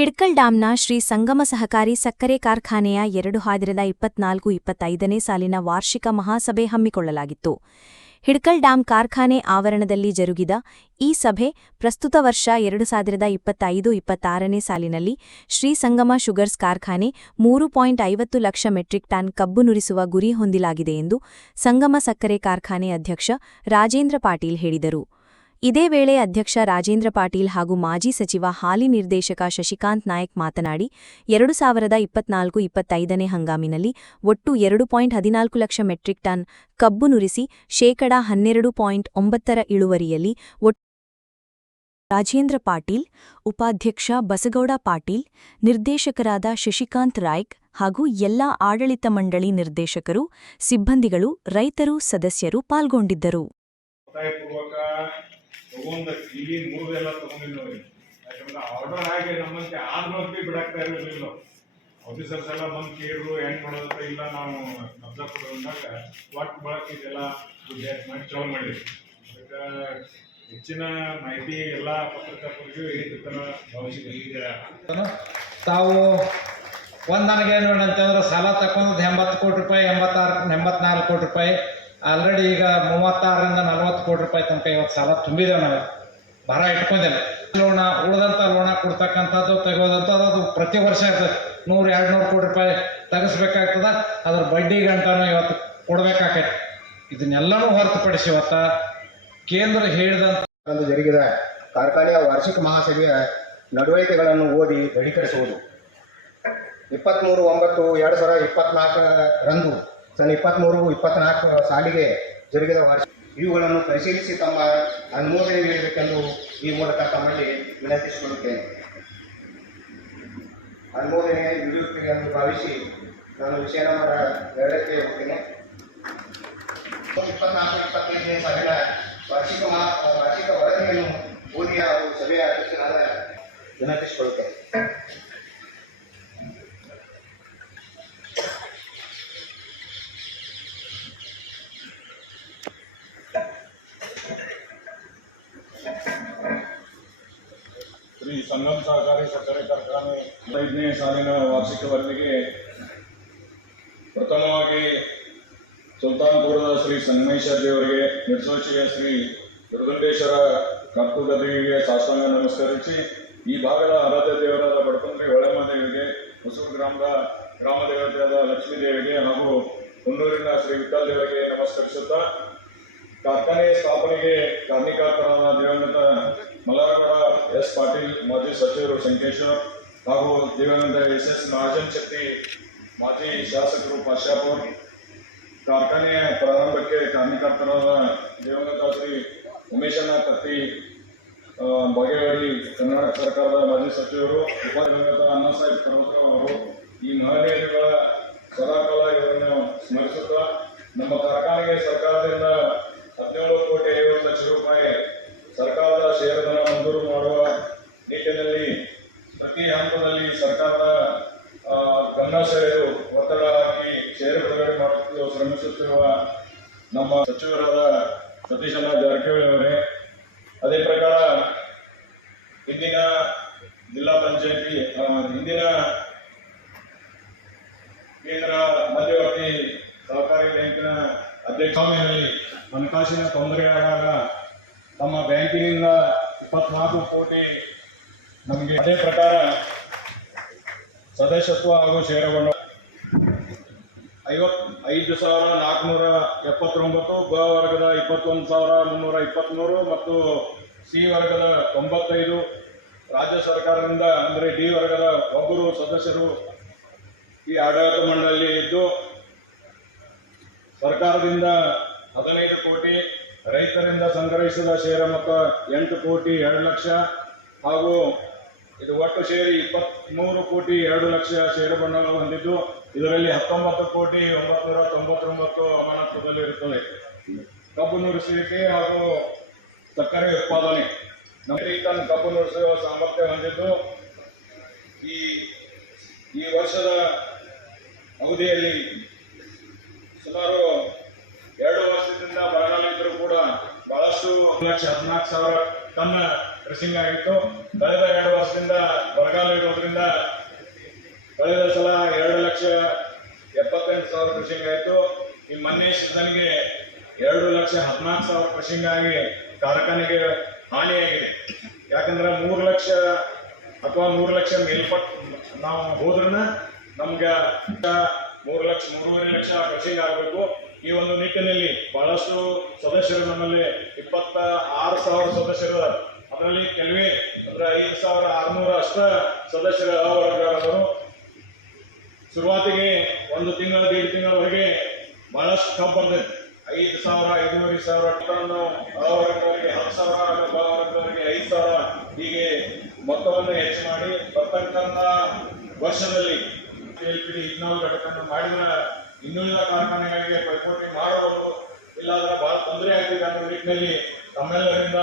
ಹಿಡ್ಕಲ್ ಡ್ಯಾಂನ ಶ್ರೀ ಸಂಗಮ ಸಹಕಾರಿ ಸಕ್ಕರೆ ಕಾರ್ಖಾನೆಯ ಎರಡು ಸಾವಿರದ ಇಪ್ಪತ್ನಾಲ್ಕು ಇಪ್ಪತ್ತೈದನೇ ಸಾಲಿನ ವಾರ್ಷಿಕ ಮಹಾಸಭೆ ಹಮ್ಮಿಕೊಳ್ಳಲಾಗಿತ್ತು. ಹಿಡ್ಕಲ್ ಡ್ಯಾಂ ಕಾರ್ಖಾನೆ ಆವರಣದಲ್ಲಿ ಜರುಗಿದ ಈ ಸಭೆ ಪ್ರಸ್ತುತ ವರ್ಷ ಎರಡು ಸಾವಿರದ ಇಪ್ಪತ್ತೈದು ಇಪ್ಪತ್ತಾರನೇ ಸಾಲಿನಲ್ಲಿ ಶ್ರೀ ಸಂಗಮ ಶುಗರ್ಸ್ ಕಾರ್ಖಾನೆ ಮೂರು ಪಾಯಿಂಟ್ ಐವತ್ತು ಲಕ್ಷ ಮೆಟ್ರಿಕ್ ಟನ್ ಕಬ್ಬು ನುರಿಸುವ ಗುರಿ ಹೊಂದಿಲಾಗಿದೆ ಎಂದು ಸಂಗಮ ಸಕ್ಕರೆ ಕಾರ್ಖಾನೆ ಅಧ್ಯಕ್ಷ ರಾಜೇಂದ್ರ ಪಾಟೀಲ್ ಹೇಳಿದರು. ಇದೇ ವೇಳೆ ಅಧ್ಯಕ್ಷ ರಾಜೇಂದ್ರ ಪಾಟೀಲ್ ಹಾಗೂ ಮಾಜಿ ಸಚಿವ ಹಾಲಿ ನಿರ್ದೇಶಕ ಶಶಿಕಾಂತ್ ನಾಯಕ್ ಮಾತನಾಡಿ, ಎರಡು ಸಾವಿರದ ಇಪ್ಪತ್ನಾಲ್ಕು ಇಪ್ಪತ್ತೈದನೇ ಹಂಗಾಮಿನಲ್ಲಿ ಒಟ್ಟು ಎರಡು ಪಾಯಿಂಟ್ ಹದಿನಾಲ್ಕು ಲಕ್ಷ ಮೆಟ್ರಿಕ್ ಟನ್ ಕಬ್ಬು ನುರಿಸಿ ಶೇಕಡಾ ಹನ್ನೆರಡು ಪಾಯಿಂಟ್ ಒಂಬತ್ತರ ಇಳುವರಿಯಲ್ಲಿ ಒಟ್ಟು ರಾಜೇಂದ್ರ ಪಾಟೀಲ್, ಉಪಾಧ್ಯಕ್ಷ ಬಸಗೌಡ ಪಾಟೀಲ್, ನಿರ್ದೇಶಕರಾದ ಶಶಿಕಾಂತ್ ರಾಯ್ಕ್ ಹಾಗೂ ಎಲ್ಲಾ ಆಡಳಿತ ಮಂಡಳಿ ನಿರ್ದೇಶಕರು, ಸಿಬ್ಬಂದಿಗಳು, ರೈತರು, ಸದಸ್ಯರು ಪಾಲ್ಗೊಂಡಿದ್ದರು. ಒತ್ತಾಯಪೂರ್ವಕ ತಗೊಂಡ ಇಲ್ಲಿ ಮೂರದೆಲ್ಲ ತಗೊಂಡಿಲ್ಲ ಯಾಕಂದ್ರೆ ಆರ್ಡರ್ ಆಗಿ ನಮ್ಮಂತೆ ಆದ್ಮಂತಿ ಬಿಡಾಕ್ತಾ ಇರಲಿಲ್ಲ ಆಫೀಸರ್ಸ್ ಎಲ್ಲ ಬಂದು ಕೇಳಿದ್ರು ಹೆಂಗ್ ಮಾಡೋದಪ್ಪ ಇಲ್ಲ ನಾವು ಕಬ್ಜಾ ಬಳಕೆ ಇದೆಲ್ಲ ಡೇಟ್ ಮಾಡಿ ಚಾಲು ಮಾಡಿದ್ವಿ. ಅದಕ್ಕೆ ಹೆಚ್ಚಿನ ಮಾಹಿತಿ ಎಲ್ಲ ಪತ್ರಕರ್ತರಿಗೂ ಹಿಡಿತಿರ್ತಾನೆ ಭವಿಷ್ಯದಲ್ಲಿ ತಾವು ಒಂದು ನನಗೇನು ಅಂತಂದ್ರೆ ಸಾಲ ತಗೊಂಡು ಎಂಬತ್ತು ಕೋಟಿ ರೂಪಾಯಿ, ಎಂಬತ್ತಾರು, ಎಂಬತ್ನಾಲ್ಕು ಕೋಟಿ ರೂಪಾಯಿ ಆಲ್ರೆಡಿ ಈಗ ಮೂವತ್ತಾರರಿಂದ ನಲ್ವತ್ತು ಕೋಟಿ ರೂಪಾಯಿ ತನಕ ಇವತ್ತು ಸಾಲ ತುಂಬಿದ್ದೇವೆ ನಾವು. ಭಾರ ಇಟ್ಕೊಂಡಿಲ್ಲ. ಲೋಣ ಉಳಿದಂಥ ಲೋಣ ಕೊಡ್ತಕ್ಕಂಥದ್ದು, ತೆಗೋದಂಥದ್ದು ಅದು ಪ್ರತಿ ವರ್ಷ ಇರ್ತದೆ. ನೂರು ಎರಡು ನೂರು ಕೋಟಿ ರೂಪಾಯಿ ತೆಗೆಸ್ಬೇಕಾಗ್ತದ. ಅದ್ರ ಬಡ್ಡಿ ಗಂಟನೂ ಇವತ್ತು ಕೊಡಬೇಕಾಗೈತೆ ಇದನ್ನೆಲ್ಲನೂ ಹೊರತುಪಡಿಸಿ ಇವತ್ತ ಕೇಂದ್ರ ಹೇಳಿದಂಥ ಒಂದು ಜರುಗಿದ. ಕಾರ್ಖಾನೆಯ ವಾರ್ಷಿಕ ಮಹಾಸಭೆಯ ನಡವಳಿಕೆಗಳನ್ನು ಓದಿ ದೃಢೀಕರಿಸುವುದು ಇಪ್ಪತ್ತ್ಮೂರು ಒಂಬತ್ತು, ಎರಡು ಸಾವಿರದ ಇಪ್ಪತ್ನಾಲ್ಕರಂದು ಸನ್ ಇಪ್ಪತ್ತ್ಮೂರು ಇಪ್ಪತ್ನಾಲ್ಕು ಸಾಲಿಗೆ ಜರುಗಿದ ವಾರ್ಷಿಕ ಇವುಗಳನ್ನು ಪರಿಶೀಲಿಸಿ ತಮ್ಮ ಅನುಮೋದನೆ ನೀಡಬೇಕೆಂದು ಈ ಮೂಲಕ ತಮ್ಮಲ್ಲಿ ವಿನಂತಿಸಿಕೊಳ್ಳುತ್ತೇನೆ. ಅನುಮೋದನೆ ನೀಡುತ್ತೇನೆ ಎಂದು ಭಾವಿಸಿ ನಾನು ವಿಷಯ ನಂಬರ್ ಎರಡಕ್ಕೆ ಹೋಗ್ತೇನೆ. ಇಪ್ಪತ್ನಾಲ್ಕು, ಇಪ್ಪತ್ತೈದನೇ ಸಾಲಿನ ವಾರ್ಷಿಕ ವಾರ್ಷಿಕ ವರದಿಯನ್ನು ಓದಿ ಸಭೆಯ ಅಧ್ಯಕ್ಷರಾದ ವಿನಂತಿಸಿಕೊಳ್ಳುತ್ತೇನೆ. ಶ್ರೀ ಸಂಗಮ್ ಸಹಕಾರಿ ಸಕ್ಕರೆ ಕಾರ್ಖಾನೆ ಐದನೇ ಸಾಲಿನ ವಾರ್ಷಿಕ ವರದಿಗೆ ಪ್ರಥಮವಾಗಿ ಸುಲ್ತಾನ್ಪುರದ ಶ್ರೀ ಸಂಗಮೇಶ್ವರ ದೇವರಿಗೆ ನಿರ್ಸೋಚಿಯ ಶ್ರೀ ದುರ್ಗಂಡೇಶ್ವರ ಕಪ್ಪು ಗದಿಗೆ ಸಾಷ್ಟಾಂಗ ನಮಸ್ಕರಿಸಿ, ಈ ಭಾಗದ ಆರಾಧ್ಯ ದೇವರಾದ ಬಡಕುಂದ್ರಿ ಹೊಳೆಮ್ಮ ದೇವಿಗೆ, ಹೊಸೂರು ಗ್ರಾಮದ ಗ್ರಾಮ ದೇವತೆಯಾದ ಲಕ್ಷ್ಮೀ ದೇವಿಗೆ ಹಾಗೂ ಕುನ್ನೂರಿನ ಶ್ರೀ ವಿಠಲ್ ದೇವರಿಗೆ ನಮಸ್ಕರಿಸುತ್ತಾ, ಕಾರ್ಖಾನೆಯ ಸ್ಥಾಪನೆಗೆ ಕಾರ್ಮಿಕಾರ್ಥನಾದ ದಿವಂಗತ ಮಲ್ಲಾರಗೌಡ ಎಸ್ ಪಾಟೀಲ್, ಮಾಜಿ ಸಚಿವರು ಸಂಕೇಶ್ವರ್ ಹಾಗೂ ದೇವಾನಂದ ಎಸ್ ಎಸ್ ಮಹಾಜನ್ ಶೆಟ್ಟಿ, ಮಾಜಿ ಶಾಸಕರು ಪಾಶಾಪುರ್ ಕಾರ್ಖಾನೆಯ ಪ್ರಾರಂಭಕ್ಕೆ ಕಾರ್ಯಕರ್ತರಾದ ದೇವಾನಂದ ಶ್ರೀ ಉಮೇಶನ ಕತ್ತಿ ಬಗೆಹಳ್ಳಿ ಕರ್ನಾಟಕ ಸರ್ಕಾರದ ಮಾಜಿ ಸಚಿವರು ಉಪ ದಿವಂಗತ ಅಣ್ಣಾಸಾಹೇಬ್ ಕರೋತ್ರ ಅವರು ಈ ಮಹನೀಯರುಗಳ ಸದಾಕಾಲ ಇವರನ್ನು ಸ್ಮರಿಸುತ್ತಾ, ನಮ್ಮ ಕಾರ್ಖಾನೆಗೆ ಸರ್ಕಾರದಿಂದ ಹದಿನೇಳು ಕೋಟಿ ಐವತ್ತು ಲಕ್ಷ ರೂಪಾಯಿ ಸರ್ಕಾರದ ಷೇರುಧನ ಮಂಜೂರು ಮಾಡುವ ನಿಟ್ಟಿನಲ್ಲಿ ಪ್ರತಿ ಹಂತದಲ್ಲಿ ಸರ್ಕಾರದ ಆ, ಗಮನ ಸೆಳೆದು ಒತ್ತಡ ಹಾಕಿ ಷೇರು ಬಿಡುಗಡೆ ಮಾಡಲು ಶ್ರಮಿಸುತ್ತಿರುವ ನಮ್ಮ ಸಚಿವರಾದ ಸತೀಶಣ್ಣ ಜಾರಕಿಹೊಳಿ ಅವರೇ, ಅದೇ ಪ್ರಕಾರ ಇಂದಿನ ಜಿಲ್ಲಾ ಪಂಚಾಯತಿ ಹಿಂದಿನ ಕೇಂದ್ರ ಮಧ್ಯವರ್ತಿ ಸಹಕಾರಿ ಬ್ಯಾಂಕಿನ ಅಧ್ಯಕ್ಷ ಹಣಕಾಸಿನ ಹಣಕಾಸಿನ ತೊಂದರೆಯಾದಾಗ ತಮ್ಮ ಬ್ಯಾಂಕಿನಿಂದ ಇಪ್ಪತ್ನಾಲ್ಕು ಕೋಟಿ ನಮಗೆ ಅದೇ ಪ್ರಕಾರ ಸದಸ್ಯತ್ವ ಹಾಗೂ ಷೇರುಗಳು ಐವತ್ ಐದು ಸಾವಿರ, ನಾಲ್ಕುನೂರ ಎಪ್ಪತ್ತೊಂಬತ್ತು, ಬ ವರ್ಗದ ಇಪ್ಪತ್ತೊಂದು ಸಾವಿರ, ಮುನ್ನೂರ ಇಪ್ಪತ್ತ್ಮೂರು ಮತ್ತು ಸಿ ವರ್ಗದ ತೊಂಬತ್ತೈದು. ರಾಜ್ಯ ಸರ್ಕಾರದಿಂದ ಅಂದರೆ ಡಿ ವರ್ಗದ ಒಬ್ಬರು ಸದಸ್ಯರು ಈ ಆಡಳಿತ ಮಂಡಳಿಯಲ್ಲಿ ಇದ್ದು, ಸರ್ಕಾರದಿಂದ ಹದಿನೈದು ಕೋಟಿ ರೈತರಿಂದ ಸಂಗ್ರಹಿಸಿದ ಷೇರ ಮೊತ್ತ ಎಂಟು ಕೋಟಿ ಎರಡು ಲಕ್ಷ ಹಾಗೂ ಇದು ಒಟ್ಟು ಸೇರಿ ಇಪ್ಪತ್ತ್ಮೂರು ಕೋಟಿ ಎರಡು ಲಕ್ಷ ಷೇರು ಬಂಡವಾಳ ಹೊಂದಿದ್ದು, ಇದರಲ್ಲಿ ಹತ್ತೊಂಬತ್ತು ಕೋಟಿ ಒಂಬತ್ತು ನೂರ ತೊಂಬತ್ತೊಂಬತ್ತು ಅಮಾನತ್ವದಲ್ಲಿ ಇರುತ್ತದೆ ಕಬ್ಬು ನುರಿಸುವಿಕೆ ಹಾಗೂ ಸಕ್ಕರೆ ಉತ್ಪಾದನೆ. ಟನ್ ಕಬ್ಬು ನುರಿಸುವ ಸಾಮರ್ಥ್ಯ ಹೊಂದಿದ್ದು, ಈ ಈ ವರ್ಷದ ಅವಧಿಯಲ್ಲಿ ಸುಮಾರು ಎರಡು ವರ್ಷದಿಂದ ಬರಲಿದ್ದರೂ ಕೂಡ ಬಹಳಷ್ಟು ಲಕ್ಷ ಹದಿನಾಲ್ಕು ಸಾವಿರ ಟನ್ ಕೃಷಿಂಗ್ ಆಗಿತ್ತು. ಕಳೆದ ಎರಡು ವರ್ಷದಿಂದ, ಬರಗಾಲ ಇರೋದ್ರಿಂದ ಕಳೆದ ಸಲ ಎರಡು ಲಕ್ಷ ಎಪ್ಪತ್ತೆಂಟು ಸಾವಿರ ಕೃಷಿಂಗ್ ಆಯಿತು. ಈ ಮೊನ್ನೆ ಸೀಸನ್ಗೆ ಎರಡು ಲಕ್ಷ ಹದಿನಾಲ್ಕು ಸಾವಿರ ಕೃಷಿಂಗ್ ಆಗಿ ಕಾರ್ಖಾನೆಗೆ ಹಾನಿಯಾಗಿದೆ. ಯಾಕಂದ್ರೆ ಮೂರು ಲಕ್ಷ ಅಥವಾ ಮೂರು ಲಕ್ಷ ಮೇಲ್ಪಟ್ಟು ನಾವು ಹೋದ್ರನ್ನ ನಮ್ಗೆ ಮೂರು ಲಕ್ಷ, ಮೂರುವರೆ ಲಕ್ಷ ಕೃಷಿಂಗ್ ಆಗಬೇಕು. ಈ ಒಂದು ನಿಟ್ಟಿನಲ್ಲಿ ಬಹಳಷ್ಟು ಸದಸ್ಯರು ನಮ್ಮಲ್ಲಿ ಇಪ್ಪತ್ತ ಆರು ಸಾವಿರ ಸದಸ್ಯರು ಐದು ಸಾವಿರ ಆರುನೂರ ಅಷ್ಟ ಸದಸ್ಯರ ಅವರ್ಗದವರು ಶುರುವಾತಿಗೆ ಒಂದು ತಿಂಗಳ, ದೇಡ್ ತಿಂಗಳವರೆಗೆ ಬಹಳಷ್ಟು ಕಬ್ಬು ಬರ್ತೈತೆ ಐದು ಸಾವಿರ ಐದೂವರೆ ಸಾವಿರ ಟನ್ನು ಅವರಿಗೆ ಹತ್ತು ಸಾವಿರ ಅವರಿಗೆ ಐದು ಸಾವಿರ ಹೀಗೆ ಮೊತ್ತವನ್ನು ಹೆಚ್ಚು ಮಾಡಿ ಬರ್ತಕ್ಕಂಥ ವರ್ಷದಲ್ಲಿ ಎಲ್ ಪಿ ಡಿ ಇನ್ನೂರು ಘಟಕವನ್ನು ಮಾಡಿದ ಇನ್ನುಳಿದ ಕಾರ್ಖಾನೆಗಳಿಗೆ ಪೈಪೋಟಿ ಮಾಡಬಹುದು. ಇಲ್ಲಾಂದ್ರೆ ಬಹಳ ತೊಂದರೆ ಆಗಿದೆ ಅನ್ನೋ ನಿಟ್ಟಿನಲ್ಲಿ ತಮ್ಮೆಲ್ಲರಿಂದ